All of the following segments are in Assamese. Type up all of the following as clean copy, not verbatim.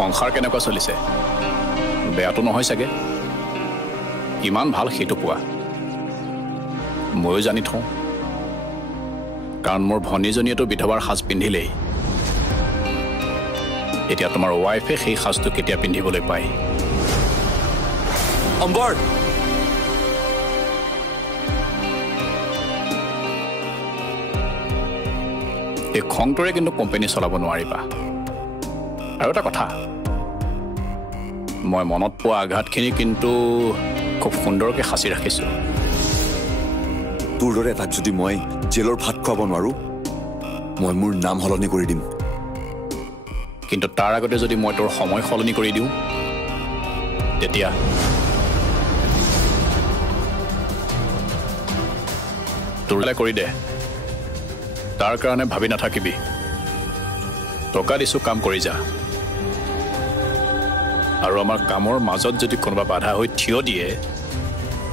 সংসাৰ কেনেকুৱা চলিছে বেয়াটো নহয় চাগে ইমান ভাল সেইটো কোৱা ময়ো জানি থওঁ কাৰণ মোৰ ভনীজনীয়েতো বিধৱাৰ সাজ পিন্ধিলেই এতিয়া তোমাৰ ৱাইফে সেই সাজটো কেতিয়া পিন্ধিবলৈ পায় অম্বৰ এই খংটোৰে কিন্তু কোম্পানী চলাব নোৱাৰিবা আৰু এটা কথা মই মনত পোৱা আঘাতখিনি কিন্তু খুব সুন্দৰকৈ সাঁচি ৰাখিছোঁ তোৰ দৰে তাক যদি মই জেলৰ ভাত খুৱাব নোৱাৰো মই মোৰ নাম সলনি কৰি দিম কিন্তু তাৰ আগতে যদি মই তোৰ সময় সলনি কৰি দিওঁ তেতিয়া তোৰলে কৰি দে তাৰ কাৰণে ভাবি নাথাকিবি টকা দিছোঁ কাম কৰি যা আৰু আমাৰ কামৰ মাজত যদি কোনোবা বাধা হৈ থিয় দিয়ে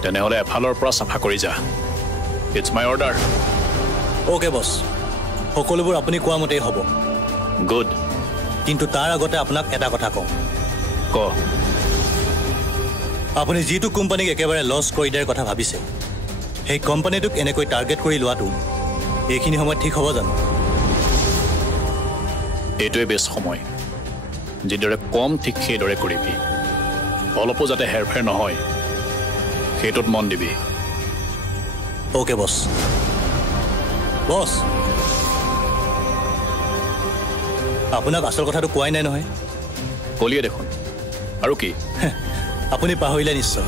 তেনেহ'লে এফালৰ পৰা চাফা কৰি যা ইটছ মাই অৰ্ডাৰ অ'কে বছ সকলোবোৰ আপুনি কোৱা মতেই হ'ব গুড কিন্তু তাৰ আগতে আপোনাক এটা কথা কওঁ ক আপুনি যিটো কোম্পানীক একেবাৰে লছ কৰি দিয়াৰ কথা ভাবিছে সেই কোম্পানীটোক এনেকৈ টাৰ্গেট কৰি লোৱাটো এইখিনি সময়ত ঠিক হ'ব জানো এইটোৱে বেষ্ট সময় যিদৰে কম ঠিক সেইদৰে কৰিবি অলপো যাতে হেৰফেৰ নহয় সেইটোত মন দিবি অ'কে বছ বছ আপোনাক আচল কথাটো কোৱাই নাই নহয় কলিয়ে দেখোন আৰু কি আপুনি পাহৰিলে নিশ্চয়